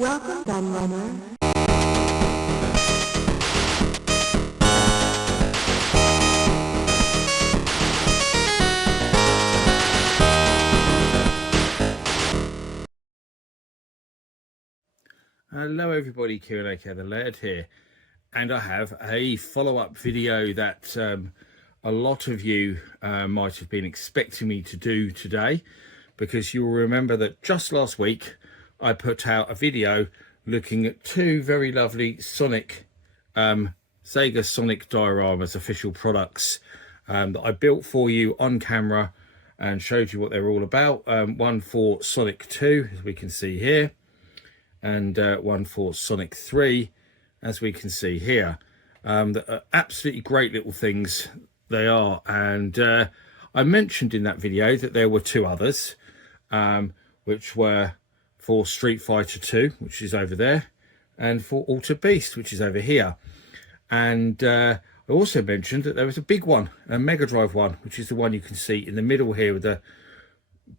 Welcome, gun runner. Hello everybody, Q&A the Laird here, and I have a follow-up video that a lot of you might have been expecting me to do today, because you will remember that just last week I put out a video looking at two very lovely Sonic Sega Sonic dioramas, official products, that I built for you on camera and showed you what they were all about. One for Sonic 2, as we can see here, and one for Sonic 3, as we can see here. That are absolutely great little things they are, and I mentioned in that video that there were two others, which were for Street Fighter 2, which is over there, and for Altered Beast, which is over here. And I also mentioned that there was a big one, a Mega Drive one, which is the one you can see in the middle here with the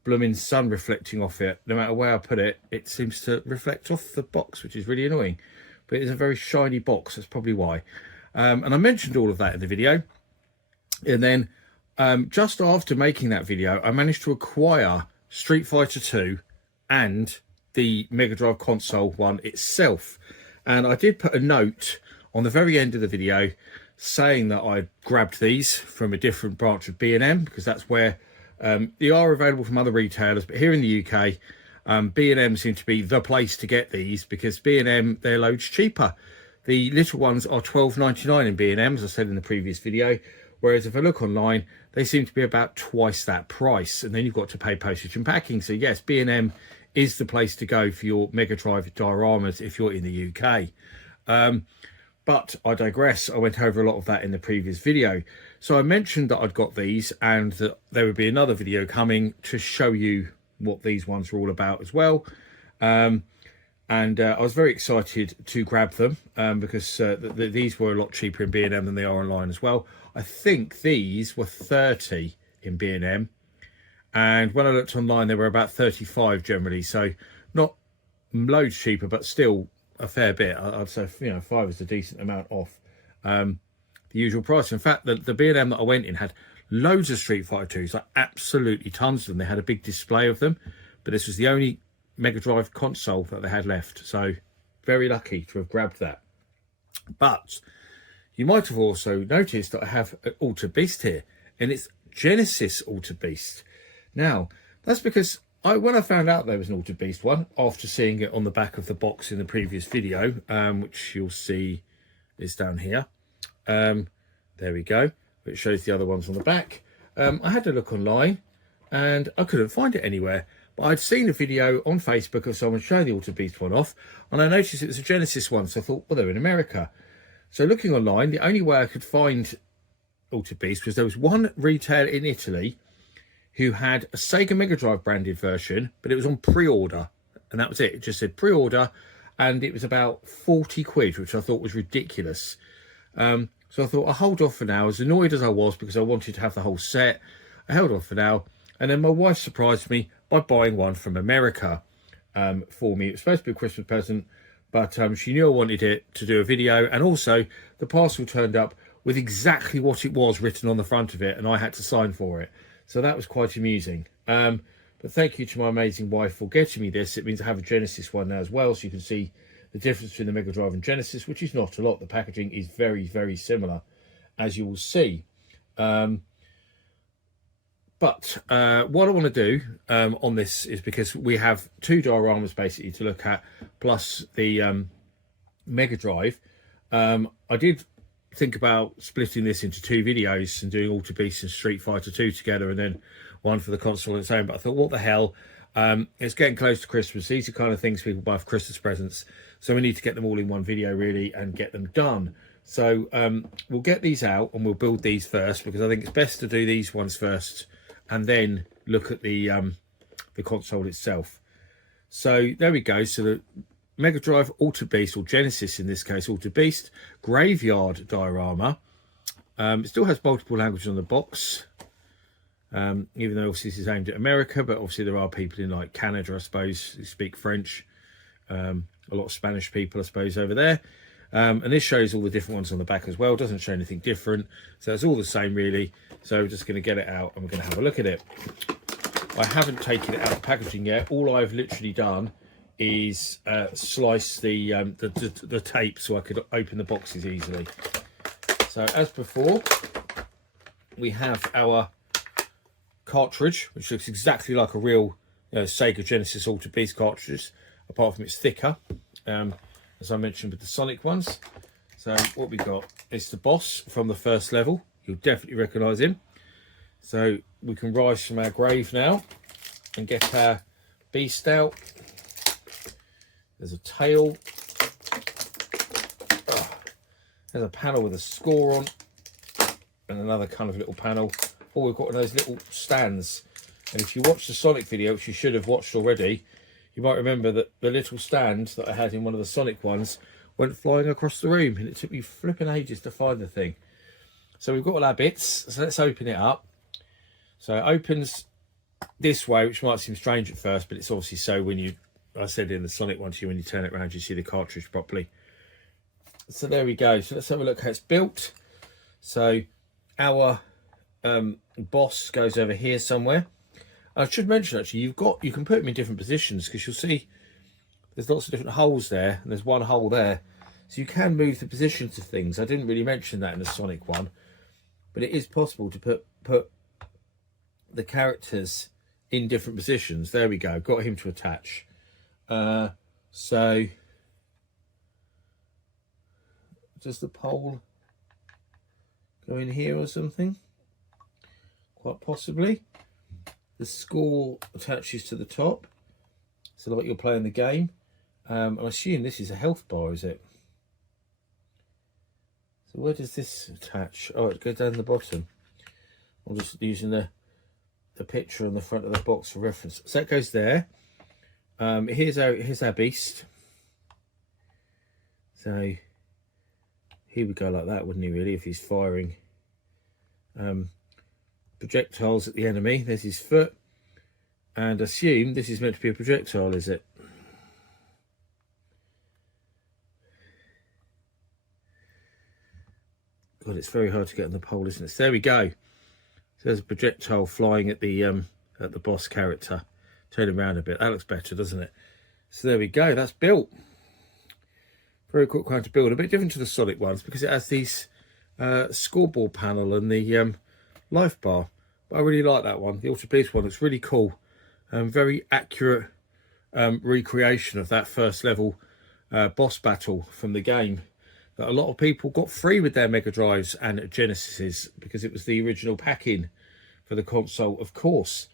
blooming sun reflecting off it. No matter where I put it, it seems to reflect off the box, which is really annoying, but it's a very shiny box, that's probably why. And I mentioned all of that in the video, and then just after making that video I managed to acquire Street Fighter 2 and the Mega Drive console one itself, and I did put a note on the very end of the video saying that I grabbed these from a different branch of B&M, because that's where they are available from other retailers, but here in the UK, B&M seem to be the place to get these, because B&M, they're loads cheaper. The little ones are £12.99 in B&M, as I said in the previous video, whereas if I look online, they seem to be about twice that price, and then you've got to pay postage and packing. So yes, B&M is the place to go for your Mega Drive dioramas if you're in the UK. But I digress. I went over a lot of that in the previous video. So I mentioned that I'd got these and that there would be another video coming to show you what these ones are all about as well. I was very excited to grab them because these were a lot cheaper in B&M than they are online as well. I think these were 30 in B&M, and when I looked online they were about 35 generally, so not loads cheaper, but still a fair bit. I'd say, you know, 5 is a decent amount off the usual price. In fact, the B&M that I went in had loads of Street Fighter 2s, like absolutely tons of them. They had a big display of them, but this was the only Mega Drive console that they had left, so very lucky to have grabbed that. But you might have also noticed that I have an Altered Beast here, and it's Genesis Altered Beast. Now, that's because when I found out there was an Altered Beast one, after seeing it on the back of the box in the previous video, which you'll see is down here. There we go. It shows the other ones on the back. I had to look online and I couldn't find it anywhere. But I'd seen a video on Facebook of someone showing the Altered Beast one off, and I noticed it was a Genesis one, so I thought, well, they're in America. So looking online, the only way I could find Altered Beast was there was one retailer in Italy who had a Sega Mega Drive branded version, but it was on pre-order, and that was it. It just said pre-order, and it was about 40 quid, which I thought was ridiculous. So I thought I'll hold off for now. As annoyed as I was because I wanted to have the whole set, I held off for now. And then my wife surprised me by buying one from America for me. It was supposed to be a Christmas present, but she knew I wanted it to do a video, and also the parcel turned up with exactly what it was written on the front of it, and I had to sign for it. So that was quite amusing. But thank you to my amazing wife for getting me this. It means I have a Genesis one now as well, so you can see the difference between the Mega Drive and Genesis, which is not a lot. The packaging is very, very similar, as you will see. But what I want to do on this is, because we have two dioramas basically to look at, plus the Mega Drive, I did think about splitting this into two videos and doing Altered Beast and Street Fighter 2 together, and then one for the console on its own. But I thought, what the hell, it's getting close to Christmas. These are kind of things people buy for Christmas presents, so we need to get them all in one video really and get them done. So we'll get these out and we'll build these first, because I think it's best to do these ones first and then look at the console itself. So there we go. So the Mega Drive Altered Beast, or Genesis in this case, Altered Beast Graveyard diorama. It still has multiple languages on the box, even though obviously this is aimed at America, but obviously there are people in like Canada, I suppose, who speak French. a lot of Spanish people, I suppose, over there. And this shows all the different ones on the back as well. Doesn't show anything different, so it's all the same really. So we're just going to get it out and we're going to have a look at it. I haven't taken it out of packaging yet. All I've literally done is slice the tape so I could open the boxes easily. So as before, we have our cartridge, which looks exactly like a real Sega Genesis Altered Beast cartridge, apart from it's thicker, as I mentioned with the Sonic ones. So what we got is the boss from the first level. You'll definitely recognise him. So we can rise from our grave now and get our beast out. There's a tail. There's a panel with a score on, and another kind of little panel. All we've got are those little stands. And if you watch the Sonic video, which you should have watched already, you might remember that the little stand that I had in one of the Sonic ones went flying across the room, and it took me flipping ages to find the thing. So we've got all our bits, so let's open it up. So it opens this way, which might seem strange at first, but it's obviously so when you, I said in the Sonic one to you, when you turn it around, you see the cartridge properly. So there we go. So let's have a look how it's built. So our boss goes over here somewhere. I should mention actually, you can put them in different positions, because you'll see there's lots of different holes there, and there's one hole there, so you can move the positions of things. I didn't really mention that in the Sonic one, but it is possible to put the characters in different positions. There we go, got him to attach. So does the pole go in here or something? Quite possibly. The score attaches to the top, so like you're playing the game. I assume this is a health bar, is it? So where does this attach? Oh, it goes down the bottom. I'm just using the picture on the front of the box for reference. So that goes there. Here's our beast. So here we go, like that, wouldn't he really, if he's firing projectiles at the enemy. There's his foot, and assume this is meant to be a projectile, is it? God, it's very hard to get on the pole, isn't it? So there we go. So there's a projectile flying at the boss character. Turn him around a bit. That looks better, doesn't it? So there we go. That's built. Very quick one to build. A bit different to the Sonic ones, because it has these scoreboard panel and the life bar. But I really like that one. The Altered Beast one looks really cool. Very accurate recreation of that first level boss battle from the game that a lot of people got free with their Mega Drives and Genesises, because it was the original pack-in for the console, of course.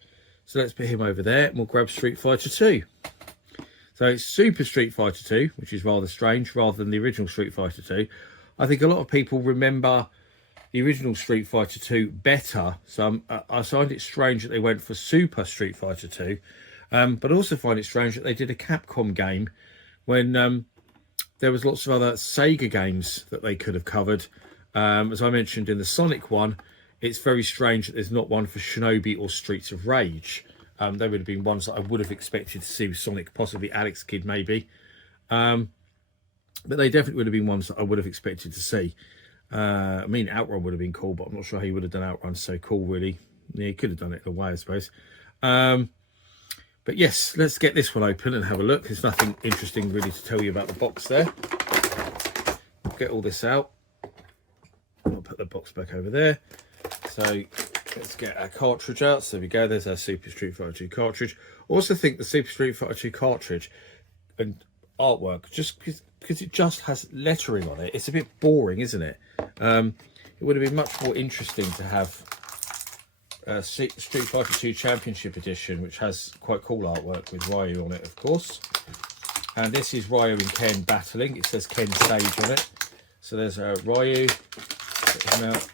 So let's put him over there, and we'll grab Street Fighter 2. So it's Super Street Fighter 2, which is rather strange, rather than the original Street Fighter 2. I think a lot of people remember the original Street Fighter 2 better, so I find it strange that they went for Super Street Fighter 2, but I also find it strange that they did a Capcom game when there was lots of other Sega games that they could have covered. As I mentioned in the Sonic one, it's very strange that there's not one for Shinobi or Streets of Rage. They would have been ones that I would have expected to see with Sonic, possibly Alex Kidd maybe. But they definitely would have been ones that I would have expected to see. I mean, Outrun would have been cool, but I'm not sure how he would have done Outrun so cool, really. Yeah, he could have done it in a way, I suppose. But yes, let's get this one open and have a look. There's nothing interesting really to tell you about the box there. I'll get all this out. I'll put the box back over there. So let's get our cartridge out. So there we go. There's our Super Street Fighter 2 cartridge. I also think the Super Street Fighter 2 cartridge and artwork, just because it just has lettering on it, it's a bit boring, isn't it? It would have been much more interesting to have Street Fighter 2 Championship Edition, which has quite cool artwork with Ryu on it, of course. And this is Ryu and Ken battling. It says Ken Sage on it. So there's Ryu. Get him out.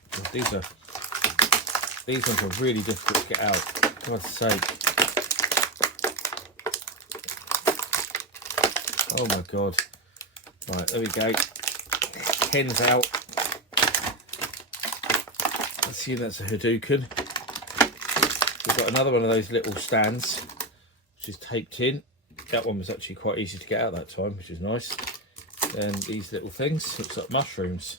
These ones are really difficult to get out. For God's sake. Oh my God. Right, there we go. Ken's out. Let's see if that's a Hadouken. We've got another one of those little stands, which is taped in. that one was actually quite easy to get out that time, which is nice. And these little things, looks like mushrooms.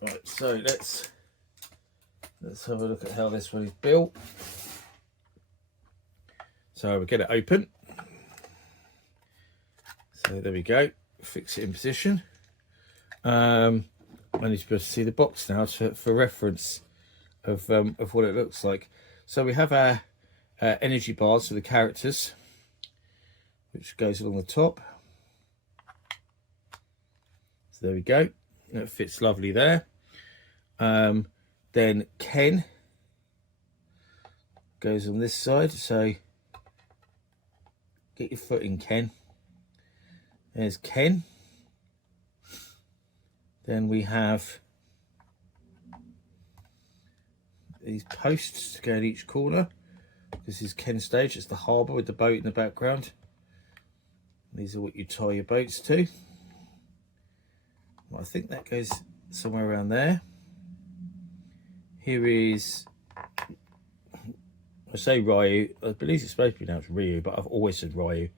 Right, so let's have a look at how this one is built. So we get it open. So there we go. Fix it in position. I need to be able to see the box now for reference of what it looks like. So we have our energy bars for the characters, which goes along the top. So there we go. That fits lovely there. Then Ken goes on this side. So get your foot in, Ken. There's Ken. Then we have these posts to go in each corner. This is Ken's stage. It's the harbour with the boat in the background. These are what you tie your boats to. Well, I think that goes somewhere around there. Here is, I say Ryu, I believe it's supposed to be pronounced Ryu, but I've always said Ryu.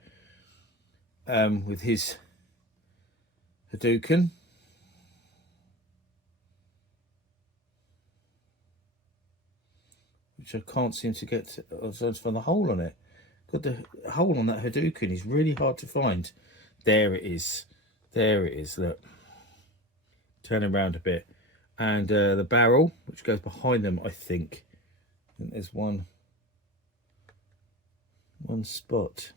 With his Hadouken. Which I can't seem to get to, I was trying to find the hole on it. Got the hole on that Hadouken is really hard to find. There it is. There it is, look. Turn around a bit. And the barrel, which goes behind them, I think. And there's one spot.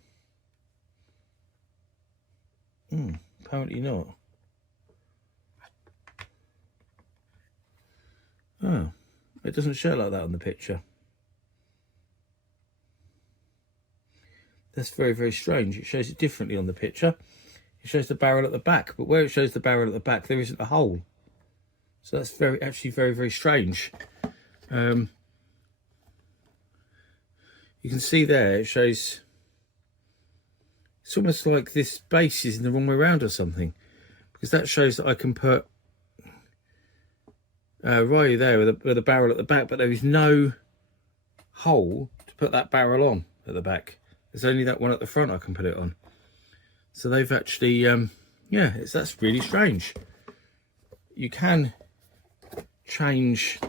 Apparently not. Oh, it doesn't show like that on the picture. That's very, very strange. It shows it differently on the picture. It shows the barrel at the back, but where it shows the barrel at the back, there isn't a hole. So that's actually very, very strange. You can see there, it shows, it's almost like this base is in the wrong way around or something, because that shows that I can put Ryu there with a barrel at the back, but there is no hole to put that barrel on at the back. There's only that one at the front I can put it on. So they've actually, yeah, that's really strange. You can change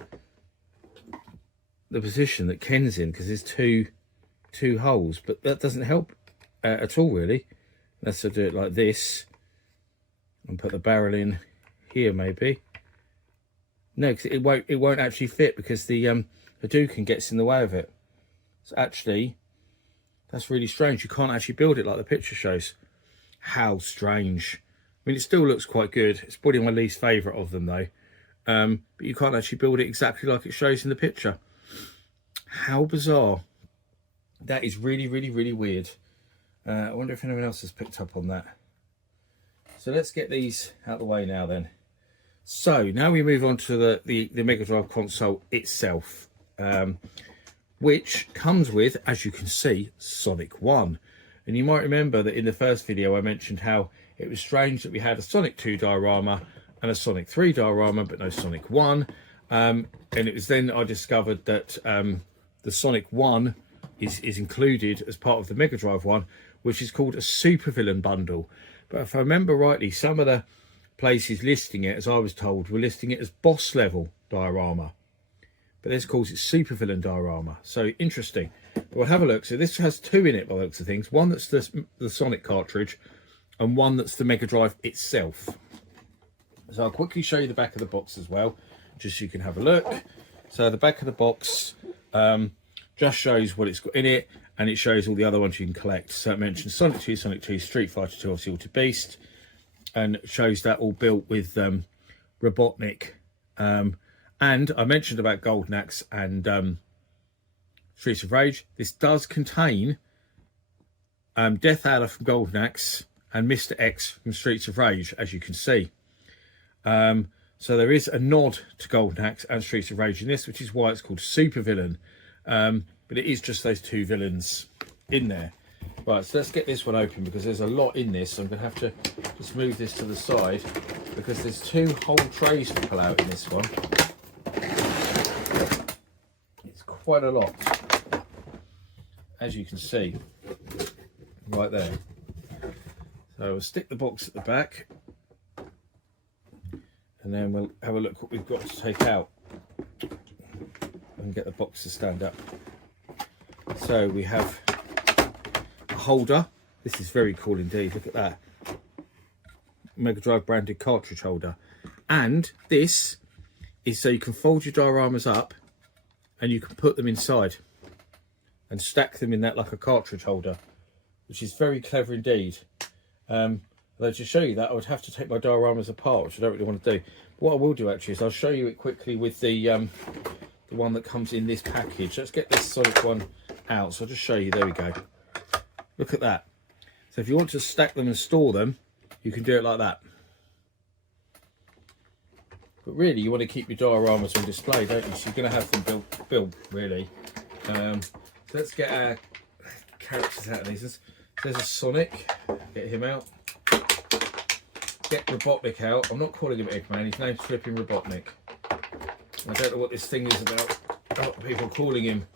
the position that Ken's in because there's two holes, but that doesn't help at all really. Unless I do it like this and put the barrel in here maybe. No, because it won't actually fit because the Hadouken gets in the way of it. So actually, that's really strange. You can't actually build it like the picture shows. How strange. I mean, it still looks quite good. It's probably my least favourite of them though. But you can't actually build it exactly like it shows in the picture. How bizarre. That is really, really, really weird. I wonder if anyone else has picked up on that. So let's get these out of the way now then. So now we move on to the Mega Drive console itself, which comes with, as you can see, Sonic 1. And you might remember that in the first video I mentioned how it was strange that we had a Sonic 2 diorama and a Sonic 3 diorama, but no Sonic 1. And it was then I discovered that the Sonic 1 is included as part of the Mega Drive one, which is called a supervillain bundle. But if I remember rightly, some of the places listing it, as I was told, were listing it as boss level diorama. But this calls it supervillain diorama. So interesting. But we'll have a look. So this has two in it by the looks of things. One that's the Sonic cartridge and one that's the Mega Drive itself. So I'll quickly show you the back of the box as well, just so you can have a look. So the back of the box just shows what it's got in it, and it shows all the other ones you can collect. So it mentions Sonic 2, Sonic 2, Street Fighter 2, obviously Altered Beast, and shows that all built with Robotnik. And I mentioned about Golden Axe and Streets of Rage. This does contain Death Adder from Golden Axe and Mr. X from Streets of Rage, as you can see. So there is a nod to Golden Axe and Streets of Rage in this, which is why it's called Supervillain. But it is just those two villains in there. Right, so let's get this one open because there's a lot in this. So I'm going to have to just move this to the side because there's two whole trays to pull out in this one. It's quite a lot, as you can see. right there. So we'll stick the box at the back, and then we'll have a look what we've got to take out and get the box to stand up. So we have a holder. This is very cool indeed. Look at that. Mega Drive branded cartridge holder. And this is so you can fold your dioramas up and you can put them inside and stack them in that like a cartridge holder, which is very clever indeed. Although to show you that, I would have to take my dioramas apart, which I don't really want to do. But what I will do actually is I'll show you it quickly with the one that comes in this package. Let's get this Sonic one out. So I'll just show you. There we go. Look at that. So if you want to stack them and store them, you can do it like that. But really, you want to keep your dioramas on display, don't you? So you're going to have them built really. So let's get our characters out of these. So there's a Sonic. Get him out. Get Robotnik out. I'm not calling him Eggman. His name's flipping Robotnik. I don't know what this thing is about. A lot of people calling him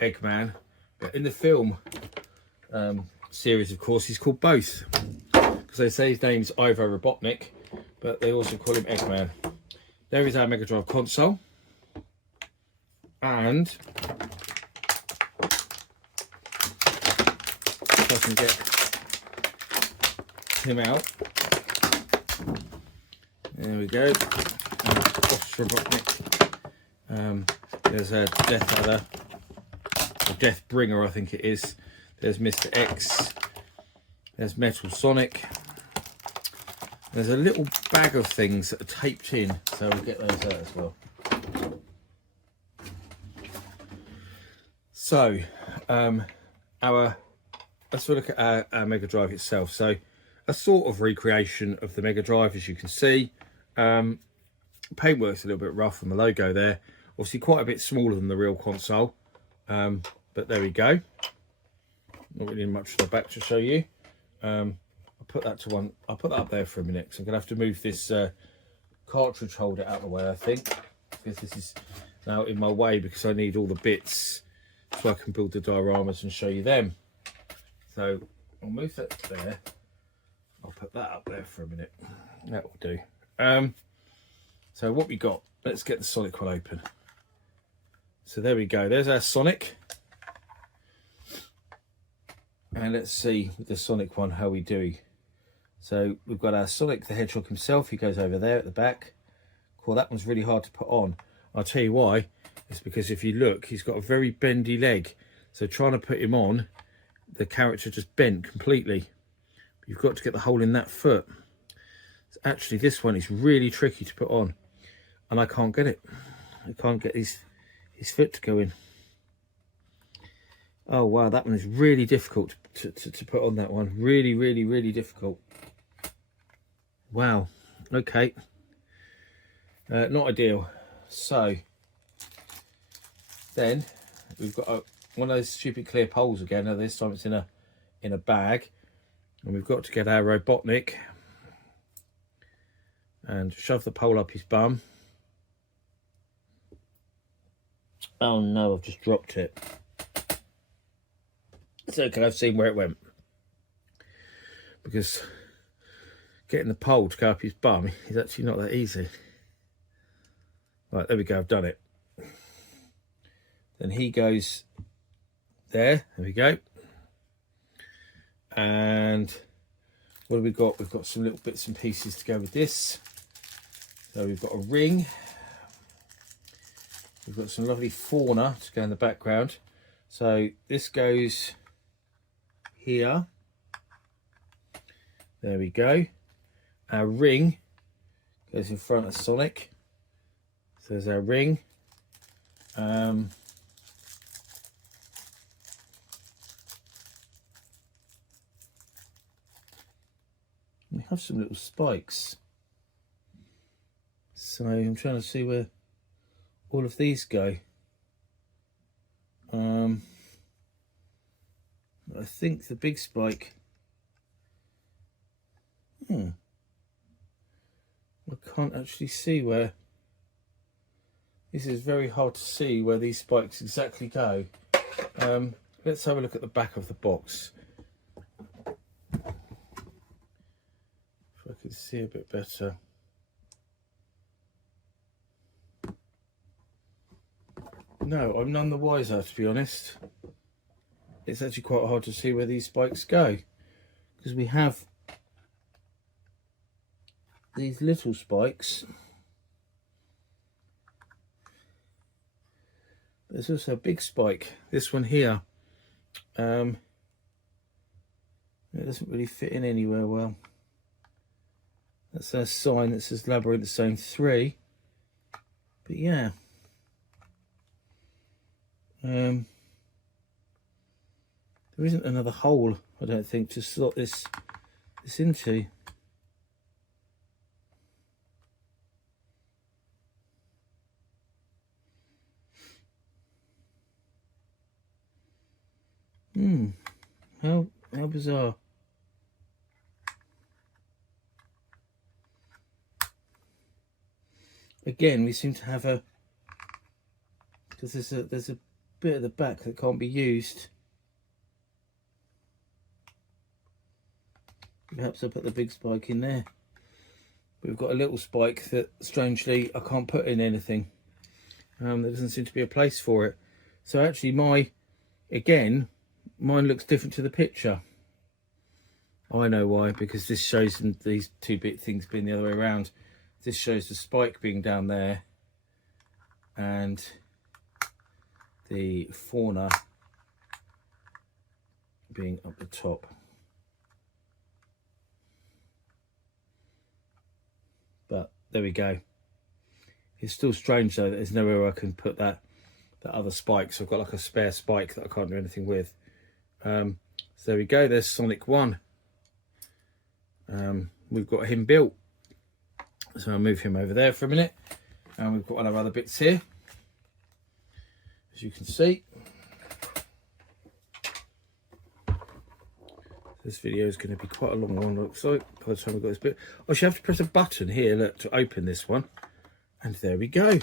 Eggman. But in the film series, of course, he's called both. Because they say his name's Ivo Robotnik, but they also call him Eggman. There is our Mega Drive console. And if I can get him out. There we go. Robotnik. There's a Death Adder, a Death Bringer, I think it is. There's Mr. X. There's Metal Sonic. There's a little bag of things that are taped in, so we'll get those out as well. So, let's look at our Mega Drive itself. So, a sort of recreation of the Mega Drive, as you can see. Paintwork's a little bit rough on the logo there. Obviously, quite a bit smaller than the real console, but there we go. Not really much to the back to show you. I'll put that to one. I'll put that up there for a minute because I'm going to have to move this cartridge holder out of the way, I think, because this is now in my way because I need all the bits so I can build the dioramas and show you them. So I'll move that there. I'll put that up there for a minute. That will do. So what we got? Let's get the Sonic one open. So there we go. There's our Sonic. And let's see with the Sonic one how we do. So we've got our Sonic the Hedgehog himself. He goes over there at the back. Cool, that one's really hard to put on. I'll tell you why. It's because if you look, he's got a very bendy leg. So trying to put him on, the character just bent completely. You've got to get the hole in that foot. So actually, this one is really tricky to put on. And I can't get it. I can't get his foot to go in. Oh, wow, that one is really difficult to put on, that one. Really, really, really difficult. Wow, okay. Not ideal. So, then we've got one of those stupid clear poles again. Now this time it's in a bag. And we've got to get our Robotnik and shove the pole up his bum. Oh no, I've just dropped it. It's okay, I've seen where it went. Because getting the pole to go up his bum is actually not that easy. Right, there we go, I've done it. Then he goes there, there we go. And what have we got? We've got some little bits and pieces to go with this. So we've got a ring. We've got some lovely fauna to go in the background. So this goes here. There we go. Our ring goes in front of Sonic. So there's our ring. We have some little spikes. So I'm trying to see where all of these go. I think the big spike. I can't actually see where. This is very hard to see where these spikes exactly go. Let's have a look at the back of the box. can see a bit better. No, I'm none the wiser, to be honest. It's actually quite hard to see where these spikes go, because we have these little spikes. There's also a big spike, this one here. It doesn't really fit in anywhere well. That's a sign that says Labyrinth Zone 3. But yeah. There isn't another hole, I don't think, to slot this into. How bizarre. Again, we seem to have a, because there's a bit at the back that can't be used. Perhaps I'll put the big spike in there. We've got a little spike that, strangely, I can't put in anything. There doesn't seem to be a place for it. So actually, mine looks different to the picture. I know why, because this shows them these two bit things being the other way around. This shows the spike being down there and the fauna being up the top. But there we go. It's still strange though that there's nowhere I can put that other spike. So I've got like a spare spike that I can't do anything with. So there we go. There's Sonic 1. We've got him built. So I'll move him over there for a minute. And we've got our other bits here, as you can see. This video is going to be quite a long one, looks like, by the time we've got this bit. I should have to press a button here, look, to open this one. And there we go.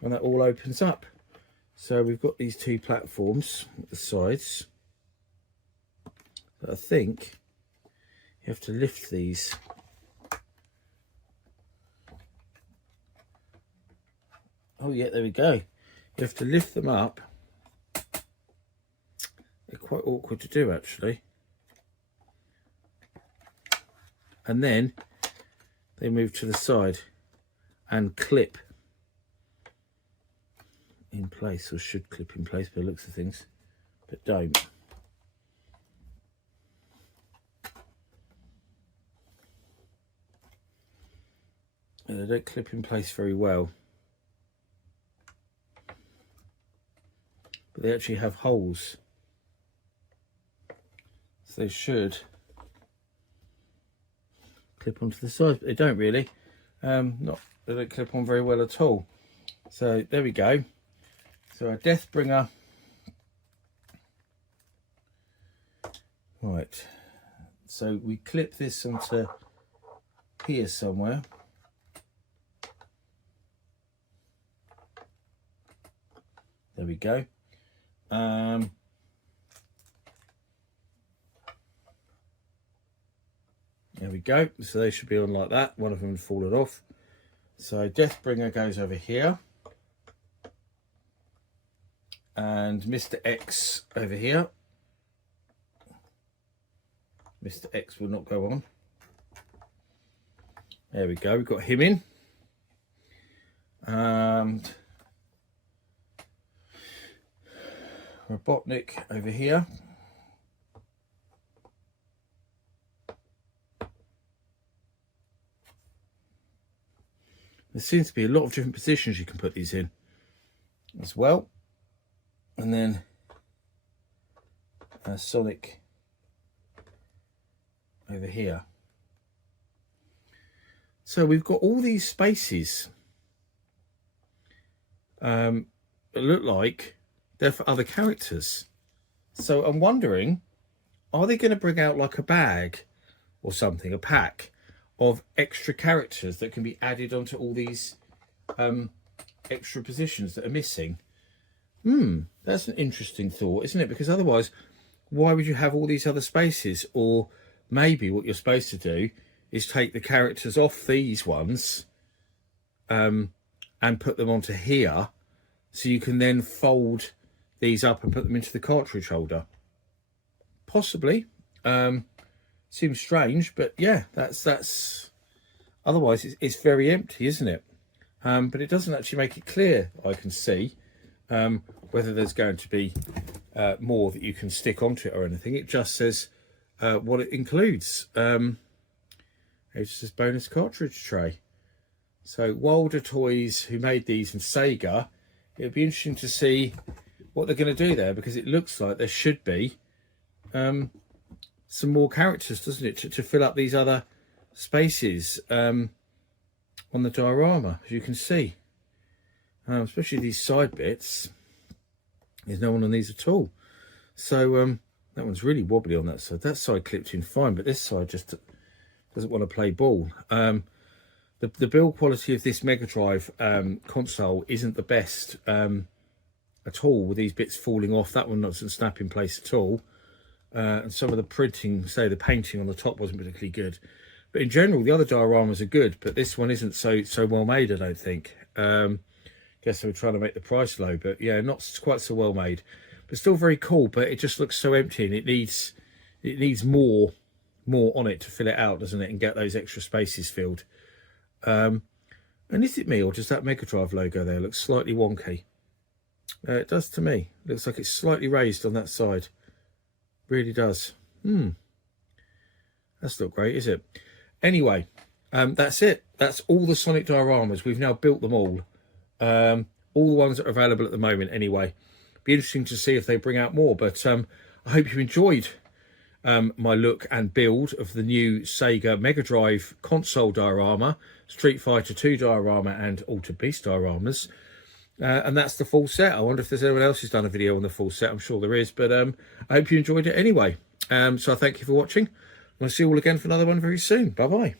And that all opens up. So we've got these two platforms at the sides. But I think you have to lift these. Oh yeah, there we go. You have to lift them up. They're quite awkward to do, actually. And then they move to the side and clip in place, or should clip in place by the looks of things, but don't. And they don't clip in place very well. But they actually have holes, so they should clip onto the sides, but they don't really. They don't clip on very well at all. So there we go. So our Deathbringer. Right. So we clip this onto here somewhere. There we go. There we go. So they should be on like that. One of them has fallen off. So Deathbringer goes over here. And Mr. X over here. Mr. X will not go on. There we go. We've got him in. And Robotnik over here. There seems to be a lot of different positions you can put these in as well. And then Sonic over here. So we've got all these spaces that look like they're for other characters. So I'm wondering, are they going to bring out like a bag or something, a pack of extra characters that can be added onto all these extra positions that are missing? That's an interesting thought, isn't it? Because otherwise, why would you have all these other spaces? Or maybe what you're supposed to do is take the characters off these ones and put them onto here, so you can then fold these up and put them into the cartridge holder. Possibly. Seems strange, but yeah, that's otherwise it's very empty, isn't it? But it doesn't actually make it clear, I can see, whether there's going to be more that you can stick onto it or anything. It just says what it includes. It just says bonus cartridge tray. So Wilder Toys, who made these, and Sega, it'd be interesting to see what they're going to do there, because it looks like there should be some more characters, doesn't it, to fill up these other spaces on the diorama, as you can see. Especially these side bits. There's no one on these at all. So that one's really wobbly on that side. That side clipped in fine, but this side just doesn't want to play ball. The build quality of this Mega Drive console isn't the best at all, with these bits falling off. That one doesn't snap in place at all. And some of the printing, say the painting on the top, wasn't particularly good. But in general, the other dioramas are good, but this one isn't so well made, I don't think. Guess they were trying to make the price low, but yeah, not quite so well made. But still very cool, but it just looks so empty, and it needs more on it to fill it out, doesn't it, and get those extra spaces filled. And is it me, or does that Mega Drive logo there look slightly wonky? It does to me. Looks like it's slightly raised on that side. Really does. That's not great, is it? Anyway, that's it. That's all the Sonic dioramas. We've now built them all. All the ones that are available at the moment anyway. Be interesting to see if they bring out more, but I hope you enjoyed my look and build of the new Sega Mega Drive console diorama, Street Fighter 2 diorama and Altered Beast dioramas. And that's the full set. I wonder if there's anyone else who's done a video on the full set. I'm sure there is, but I hope you enjoyed it anyway. So I thank you for watching, and I'll see you all again for another one very soon. Bye bye.